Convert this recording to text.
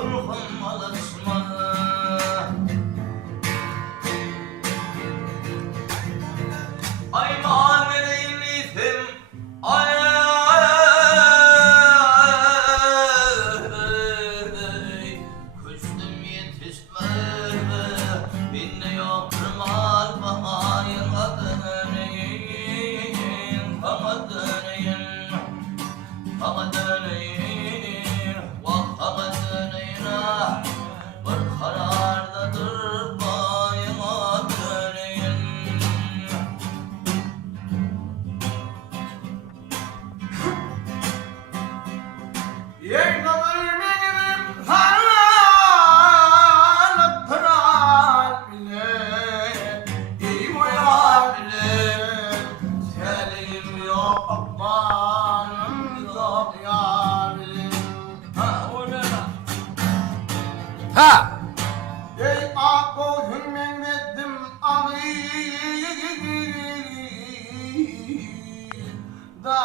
turhum alışma. Ay manereyin itim, ay küstüm yetişmeme, binne yoktur mal bahayın adınayın, kamadınayın, kamadınayın, vah kamadınayına, bir karardadır bayın adınayın. Yeynadır benim halattırar bile, iyi boyar bile. Selim yok, amanım yok yarim. Ha, o ne lan? Ha! Ey akıl hürmettim ağır da